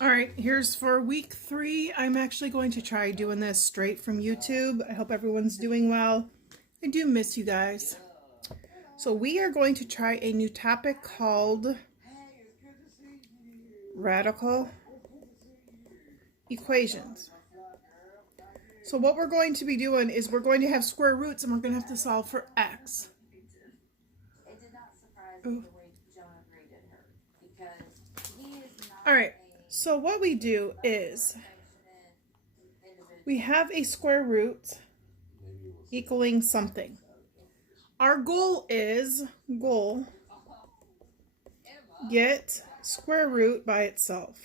All right, here's for week 3. I'm actually going to try doing this straight from YouTube. I hope everyone's doing well. I do miss you guys. So we are going to try a new topic called radical equations. So what we're going to be doing is we're going to have square roots and we're going to have to solve for x. Ooh. All right, so what we do is we have a square root equaling something. Our goal is, get square root by itself.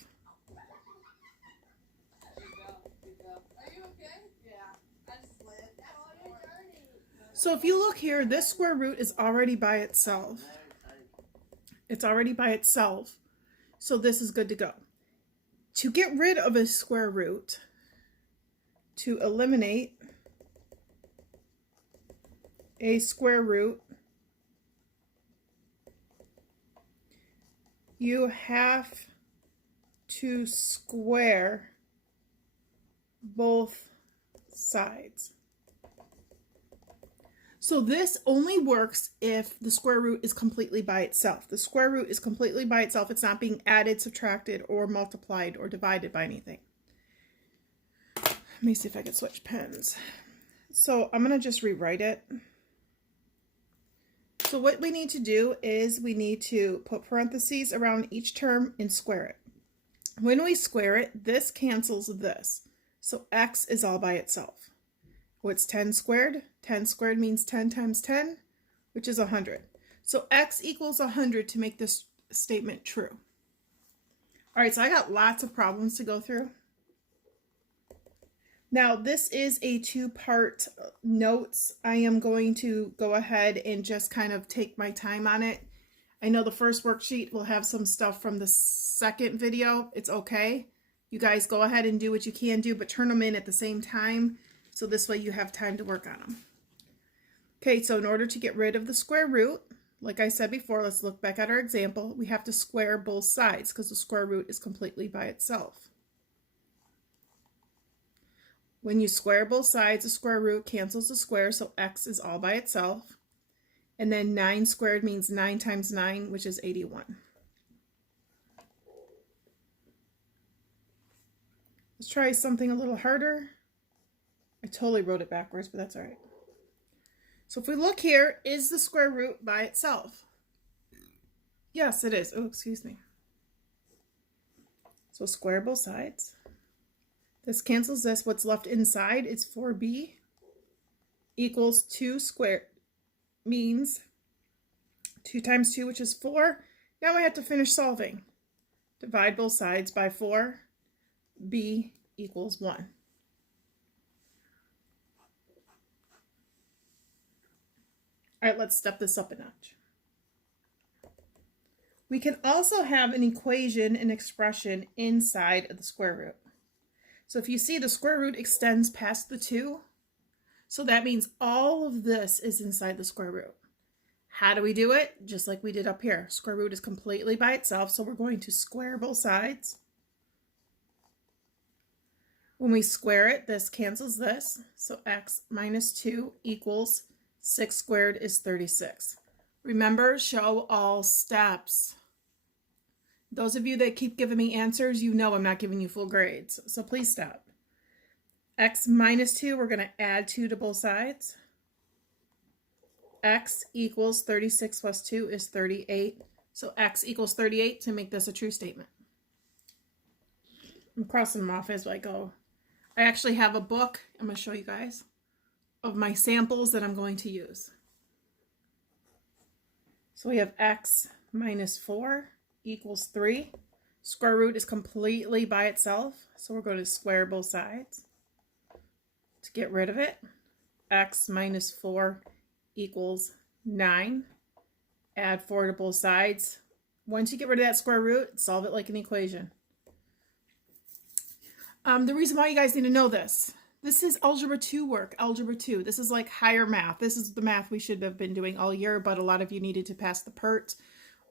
So if you look here, this square root is already by itself. It's already by itself. So this is good to go. To get rid of a square root, to eliminate a square root, you have to square both sides. So this only works if the square root is completely by itself. The square root is completely by itself. It's not being added, subtracted, or multiplied, or divided by anything. Let me see if I can switch pens. So I'm going to just rewrite it. So what we need to do is we need to put parentheses around each term and square it. When we square it, this cancels this. So x is all by itself. What's 10 squared? 10 squared means 10 times 10, which is 100. So x equals 100 to make this statement true. All right, so I got lots of problems to go through. Now, this is a two-part notes. I am going to go ahead and just kind of take my time on it. I know the first worksheet will have some stuff from the second video. It's okay. You guys go ahead and do what you can do, but turn them in at the same time. So this way you have time to work on them. Okay, so in order to get rid of the square root, like I said before, let's look back at our example. We have to square both sides because the square root is completely by itself. When you square both sides, the square root cancels the square, so x is all by itself. And then 9 squared means 9 times 9, which is 81. Let's try something a little harder. I totally wrote it backwards, but that's all right. So if we look here, is the square root by itself? Yes, it is. Oh, excuse me. So square both sides. This cancels this. What's left inside is 4b equals 2 squared, means 2 times 2, which is 4. Now I have to finish solving. Divide both sides by 4. B equals 1. All right, let's step this up a notch. We can also have an equation, an expression inside of the square root. So if you see, the square root extends past the 2. So that means all of this is inside the square root. How do we do it? Just like we did up here. Square root is completely by itself, so we're going to square both sides. When we square it, this cancels this. So x minus 2 equals 6 squared is 36. Remember, show all steps. Those of you that keep giving me answers, you know I'm not giving you full grades. So please stop. X minus 2, we're going to add 2 to both sides. X equals 36 plus 2 is 38. So x equals 38 to make this a true statement. I'm crossing them off as I go. I actually have a book, I'm going to show you guys, of my samples that I'm going to use. So we have x minus 4 equals 3. Square root is completely by itself, so we're going to square both sides. To get rid of it, x minus 4 equals 9. Add 4 to both sides. Once you get rid of that square root, solve it like an equation. The reason why you guys need to know this is Algebra 2 work, Algebra 2. This is like higher math. This is the math we should have been doing all year, but a lot of you needed to pass the PERT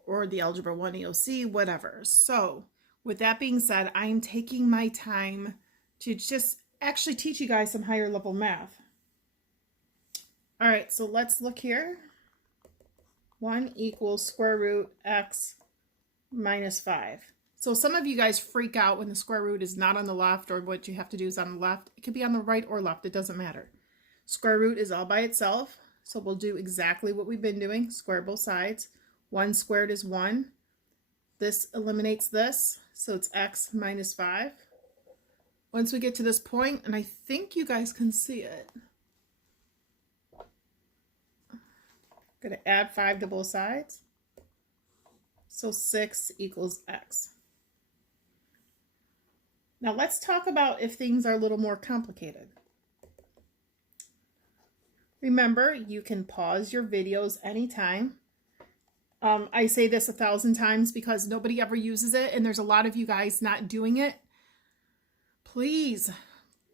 or the Algebra 1 EOC, whatever. So with that being said, I'm taking my time to just actually teach you guys some higher level math. All right, so let's look here. 1 equals square root x minus 5. So some of you guys freak out when the square root is not on the left, or what you have to do is on the left. It could be on the right or left, it doesn't matter. Square root is all by itself, so we'll do exactly what we've been doing. Square both sides. 1 squared is 1. This eliminates this, so it's x minus 5. Once we get to this point, and I think you guys can see it, I'm going to add 5 to both sides. So 6 equals x. Now let's talk about if things are a little more complicated. Remember, you can pause your videos anytime. I say this 1,000 times because nobody ever uses it, and there's a lot of you guys not doing it. Please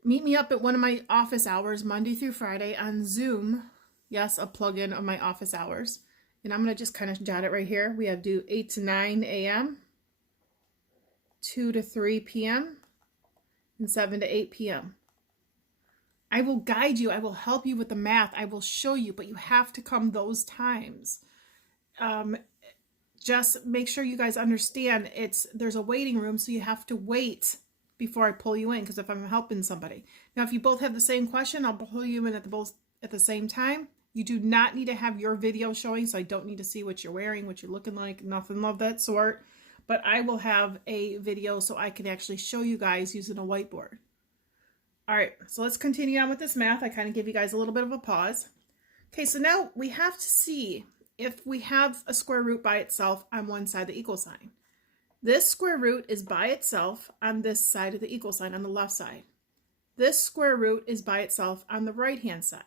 meet me up at one of my office hours, Monday through Friday on Zoom. Yes, a plug-in of my office hours. And I'm going to just kind of jot it right here. We have do 8 to 9 a.m., 2 to 3 p.m., and 7 to 8 p.m. I will guide you. I will help you with the math. I will show you, but you have to come those times. Just make sure you guys understand there's a waiting room, so you have to wait before I pull you in, because if I'm helping somebody. Now, if you both have the same question, I'll pull you in at the same time. You do not need to have your video showing, so I don't need to see what you're wearing, what you're looking like, nothing of that sort. But I will have a video so I can actually show you guys using a whiteboard. All right, so let's continue on with this math. I kind of give you guys a little bit of a pause. Okay, so now we have to see if we have a square root by itself on one side of the equal sign. This square root is by itself on this side of the equal sign, on the left side. This square root is by itself on the right-hand side.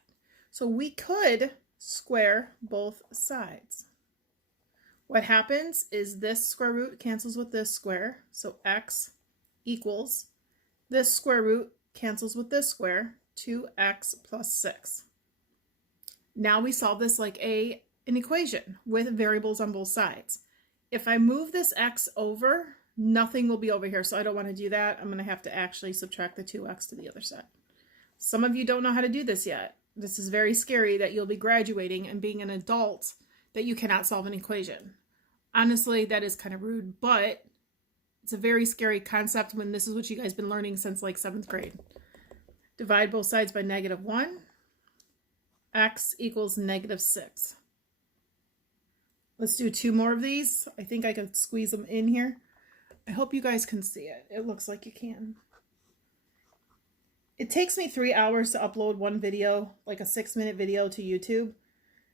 So we could square both sides. What happens is this square root cancels with this square, so x equals this square root cancels with this square, 2x plus 6. Now we solve this like an equation with variables on both sides. If I move this x over, nothing will be over here, so I don't want to do that. I'm going to have to actually subtract the 2x to the other side. Some of you don't know how to do this yet. This is very scary that you'll be graduating and being an adult that you cannot solve an equation. Honestly, that is kind of rude, but it's a very scary concept when this is what you guys have been learning since like 7th grade. Divide both sides by -1. X equals -6. Let's do 2 more of these. I think I can squeeze them in here. I hope you guys can see it. It looks like you can. It takes me 3 hours to upload one video, like a 6-minute video to YouTube.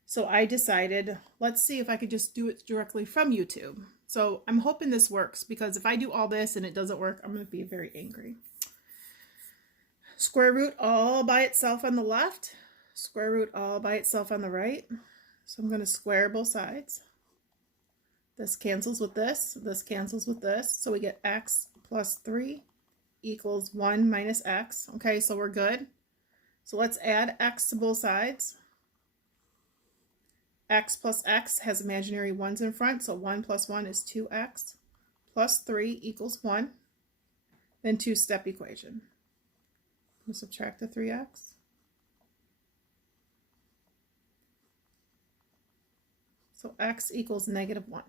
So I decided, let's see if I could just do it directly from YouTube. So I'm hoping this works, because if I do all this and it doesn't work, I'm going to be very angry. Square root all by itself on the left. Square root all by itself on the right. So I'm going to square both sides. This cancels with this. This cancels with this. So we get x plus 3 equals 1 minus x. Okay, so we're good. So let's add x to both sides. X plus x has imaginary 1's in front, so 1 plus 1 is 2x plus 3 equals 1. Then 2-step equation. We'll subtract the 3x. So x equals -1.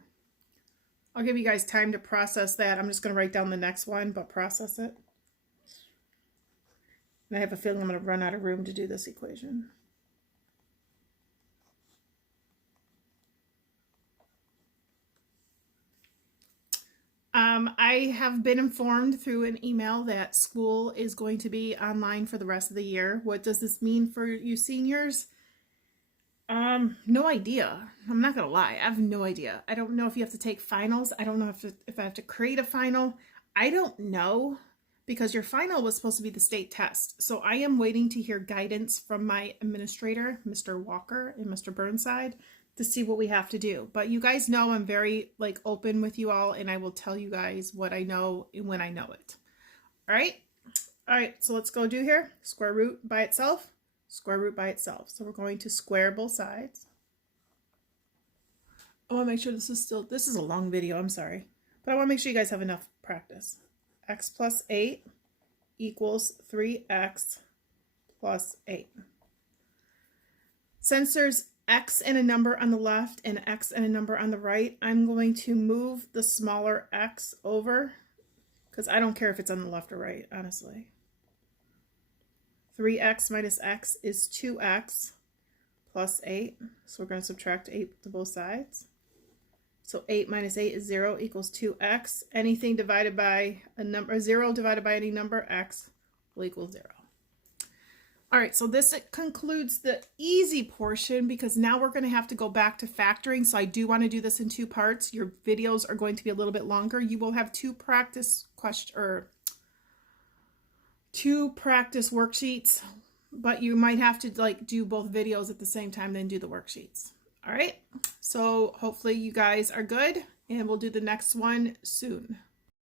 I'll give you guys time to process that. I'm just going to write down the next one, but process it. And I have a feeling I'm going to run out of room to do this equation. I have been informed through an email that school is going to be online for the rest of the year. What does this mean for you seniors? No idea. I'm not gonna lie. I have no idea. I don't know if you have to take finals. I don't know if I have to create a final. I don't know, because your final was supposed to be the state test. So I am waiting to hear guidance from my administrator, Mr. Walker and Mr. Burnside, to see what we have to do. But you guys know I'm very open with you all, and I will tell you guys what I know and when I know it. All right, so let's go do here. Square root by itself, square root by itself. So we're going to square both sides. I want to make sure this is a long video, I'm sorry. But I want to make sure you guys have enough practice. X plus 8 equals 3x plus 8. Since there's x and a number on the left and x and a number on the right, I'm going to move the smaller x over because I don't care if it's on the left or right, honestly. 3x minus x is 2x plus 8. So we're going to subtract 8 to both sides. So 8 minus 8 is 0 equals 2x. Anything divided by a number, 0 divided by any number, x will equal 0. All right, so this concludes the easy portion because now we're going to have to go back to factoring. So I do want to do this in 2 parts. Your videos are going to be a little bit longer. You will have 2 practice worksheets, but you might have to like do both videos at the same time, then do the worksheets. All right, so hopefully you guys are good, and we'll do the next one soon.